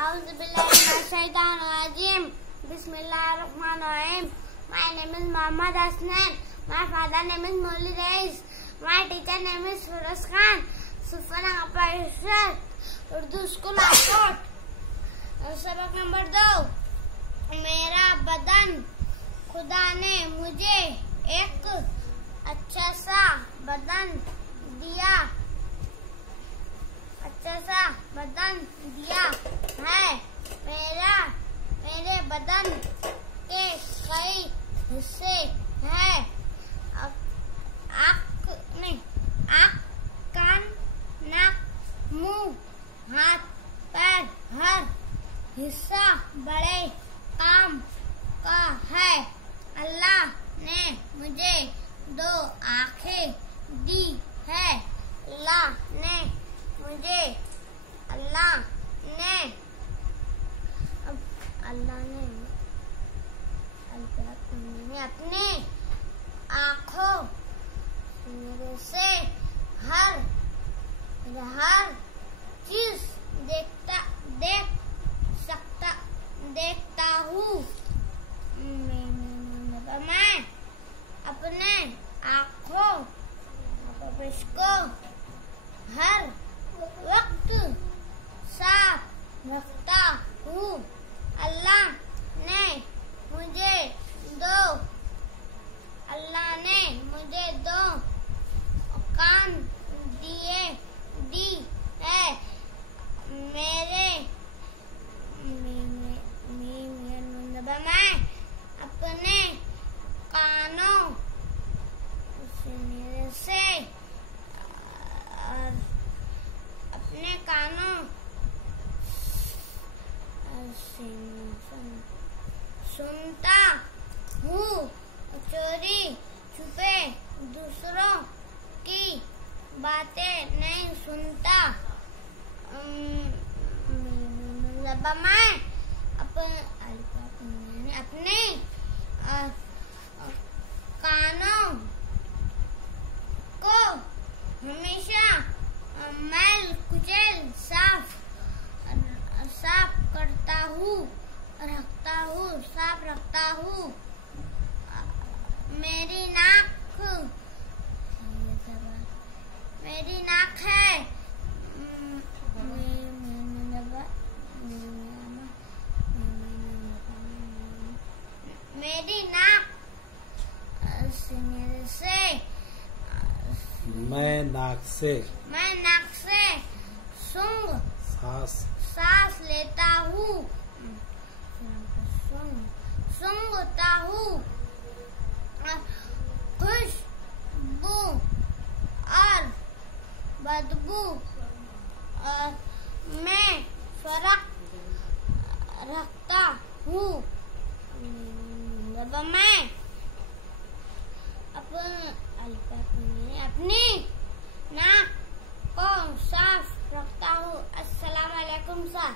Auzubillahiminash-shaytanir-rajim. Bismillahir-rahmanir-rahim. My name is Muhammad Hasnan. My father name is Molly Reis. My teacher name is Firoz Khan. Sufana Aparishat. Urdu School Airport. सबक number 2। मेरा बदन खुदा ने मुझे एक अच्छा सा बदन दिया है। मेरे बदन के कई हिस्से हैं। आँख, कान, नाक, मुंह, हाथ, पैर, हर हिस्सा बड़े काम का है। अल्लाह ने मुझे 2 आँखें दी है। अल्लाह ने अपने आँखों से हर चीज देखता हूँ। मैं अपने आँखों को हर वक्त साफ रखता हूँ। अल्लाह ने मुझे दो कान दी है। मैं अपने कानों से सुनता हूँ। चोरी छुपे दूसरों की बातें नहीं सुनता। मैं अपने कानों को हमेशा मैल कुचैल साफ रखता हूँ। मेरी नाक है। मेरी नाक मैं नाक से सांस लेता हूँ। सूंघता हूँ। खुशबू और बदबू में फर्क रखता हूँ। मैं अपनी नाक को साफ रखता हूँ। अस्सलाम वालेकुम सर।